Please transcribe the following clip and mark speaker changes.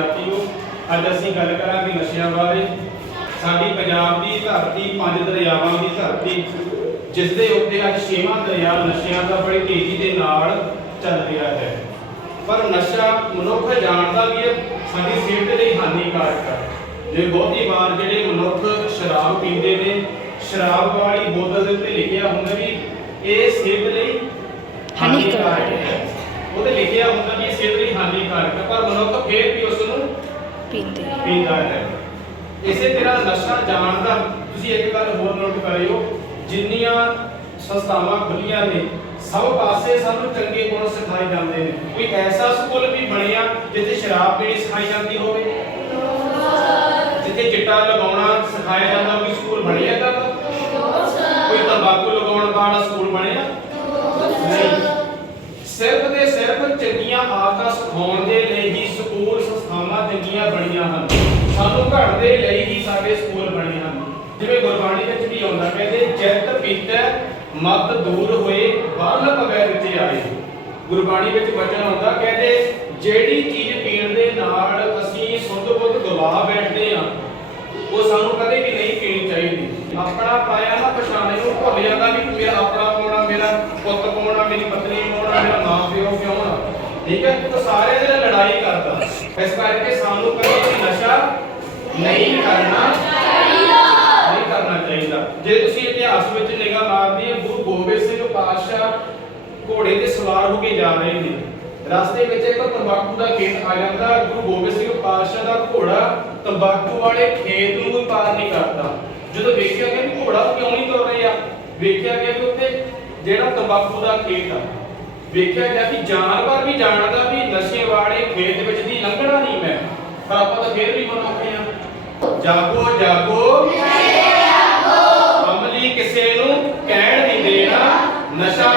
Speaker 1: ਵਿਦਿਆਰਥੀਓ ਅੱਜ ਅਸੀਂ ਗੱਲ ਕਰਾਂਗੇ ਨਸ਼ਿਆਂ ਬਾਰੇ। ਸਾਡੀ ਪੰਜਾਬ ਦੀ ਧਰਤੀ ਪੰਜ ਦਰਿਆਵਾਂ ਦੀ ਧਰਤੀ ਜਿਸ ਦੇ ਉੱਤੇ ਅੱਜ ਛੇਵਾਂ ਦਰਿਆ ਨਸ਼ਿਆਂ ਦਾ ਬੜੀ ਤੇਜ਼ੀ ਦੇ ਨਾਲ ਚੱਲ ਰਿਹਾ ਹੈ। ਪਰ ਨਸ਼ਾ ਮਨੁੱਖ ਜਾਣਦਾ ਵੀ ਹੈ ਸਾਡੀ ਸਿਹਤ ਲਈ ਹਾਨੀਕਾਰਕ ਹੈ। ਜੇ ਬਹੁਤੀ ਵਾਰ ਜਿਹੜੇ ਮਨੁੱਖ ਸ਼ਰਾਬ ਪੀਂਦੇ ਨੇ ਸ਼ਰਾਬ ਵਾਲੀ ਬੋਤਲ ਦੇ ਉੱਤੇ ਲਿਖਿਆ ਹੁੰਦਾ ਵੀ ਇਹ ਸਿਹਤ ਲਈ ਹਾਨੀਕਾਰਕ ਹੈ। ਉਹਦੇ ਲਿਖਿਆ ਹੁੰਦਾ ਵੀ ਸਿਹਤ ਲਈ ਹਾਨੀਕਾਰਕ ਹੈ ਪਰ ਮਨੁੱਖ ਫੇਰ ਵੀ ਉਸ
Speaker 2: ਪੀਂਦੇ।
Speaker 1: ਪੀਂਦਾ ਹੈ। ਇਸੇ ਤਰ੍ਹਾਂ ਨਸ਼ਾ ਜਾਣਦਾ, ਤੁਸੀਂ ਇੱਕ ਗੱਲ ਹੋਰ ਨੋਟ ਕਰਿਓ ਜਿੰਨੀਆਂ ਸੰਸਥਾਵਾਂ ਖੁੱਲੀਆਂ ਨੇ, ਸਭ ਪਾਸੇ ਸਾਨੂੰ ਚੰਗੇ ਗੁਣ ਸਿਖਾਏ ਜਾਂਦੇ ਨੇ। ਕੋਈ ਐਸਾ ਸਕੂਲ ਵੀ ਬਣਿਆ ਜਿੱਥੇ ਸ਼ਰਾਬ ਪੀਣੀ ਸਿਖਾਈ ਜਾਂਦੀ ਹੋਵੇ? ਜਿੱਥੇ ਚਿੱਟਾ ਲਗਾਉਣਾ ਸਿਖਾਇਆ ਜਾਂਦਾ, ਕੋਈ ਸਕੂਲ ਬਣਿਆ ਤਾਂ ਕੋਈ ਤੰਬਾਕੂ ਲਗਾਉਣ ਵਾਲਾ ਸਕੂਲ ਬਣਿਆ? ਨਹੀਂ। ਸਿਰਫ ਤੇ ਸਿਰਫ ਚੰਗੀਆਂ ਆਦਤਾਂ ਸਿਖਾਉਣ ਦੇ ਲਈ ਬਣੀਆਂ ਹਨ। ਸਾਨੂੰ ਘਰ ਦੇ ਲਈ ਹੀ ਸਾਡੇ ਸਕੂਲ ਬਣੇ ਹਨ। ਜਿਵੇਂ ਗੁਰਬਾਣੀ ਵਿੱਚ ਵੀ ਆਉਂਦਾ ਕਹਿੰਦੇ ਜਿਤ ਪੀਤੈ, ਮਤ ਦੂਰ ਹੋਏ ਬਾਹਰ ਪਵੈ ਵਿੱਚ ਆਏ। ਗੁਰਬਾਣੀ ਵਿੱਚ ਵਚਨ ਆਉਂਦਾ ਕਹਿੰਦੇ, ਜਿਹੜੀ ਚੀਜ਼ ਪੀਣ ਦੇ ਨਾਲ ਅਸੀਂ ਸੁੱਧ ਬੁੱਧ ਗਵਾ ਬੈਠਦੇ ਹਾਂ, ਉਹ ਸਾਨੂੰ ਕਦੇ ਵੀ ਨਹੀਂ ਪੀਣੀ ਚਾਹੀਦੀ। ਆਪਣਾ ਪਾਇਆ ਨਾ ਪਛਾਣੇ ਨੂੰ, ਭੁੱਲ ਜਾਂਦਾ ਵੀ ਮੇਰਾ ਆਪਣਾ ਪਾਉਣਾ, ਮੇਰਾ ਪੁੱਤ ਪਾਉਣਾ, ਮੇਰੀ ਪਤਨੀ ਪਾਉਣਾ ਮੇਰਾ ਮਾਂ ਪਿਓ ਪਿਉਣਾ ਠੀਕ ਹੈ? ਤਾਂ ਸਾਰੇ ਦੇ ਨਾਲ ਲੜਾਈ ਕਰਦਾ। ਇਸ ਕਰਕੇ ਸਾਨੂੰ ਕਦੇ ਵੀ ਨਸ਼ਾ ਨਹੀਂ ਕਰਨਾ ਨਹੀਂ ਕਰਨਾ ਚਾਹੀਦਾ। ਜੇ ਤੁਸੀਂ ਇਤਿਹਾਸ ਵਿੱਚ ਨਿਗਾਹ ਮਾਰਦੇ ਹੋ, ਗੁਰੂ ਗੋਬਿੰਦ ਸਿੰਘ ਪਾਤਸ਼ਾਹ ਘੋੜੇ ਤੇ ਸਵਾਰ ਹੋ ਕੇ ਜਾ ਰਹੇ ਨੇ। ਰਸਤੇ ਵਿੱਚ ਇੱਕ ਤੰਬਾਕੂ ਦਾ ਖੇਤ ਆ ਜਾਂਦਾ। ਗੁਰੂ ਗੋਬਿੰਦ ਸਿੰਘ ਪਾਤਸ਼ਾਹ ਦਾ ਘੋੜਾ ਤੰਬਾਕੂ ਵਾਲੇ ਖੇਤ ਨੂੰ ਕੋਈ ਪਾਰ ਨਹੀਂ ਕਰਦਾ। ਜਦੋਂ ਵੇਖਿਆ ਗਿਆ ਘੋੜਾ ਕਿਉਂ ਨਹੀਂ ਤੁਰ ਰਿਹਾ? ਵੇਖਿਆ ਗਿਆ ਕਿ ਉੱਤੇ ਜਿਹੜਾ ਤੰਬਾਕੂ ਦਾ ਖੇਤ ਆ ਵੇਖਿਆ ਗਿਆ ਕਿ ਜਾਨਵਰ ਵੀ ਜਾਣਦਾ ਵੀ ਨਸ਼ੇ ਵਾਲੇ ਖੇਤ ਵਿੱਚ ਦੀ ਲੰਘਣਾ ਨਹੀਂ ਮੈਂ। ਪਰ ਆਪਾਂ ਤਾਂ ਫੇਰ ਵੀ ਮਨਾਉਂਦੇ ਆ ਜਾਗੋ ਜਾਗੋ। ਅਮਲੀ ਕਿਸੇ ਨੂੰ ਕਹਿਣ ਨਹੀਂ ਦੇਣਾ। ਨਸ਼ਾ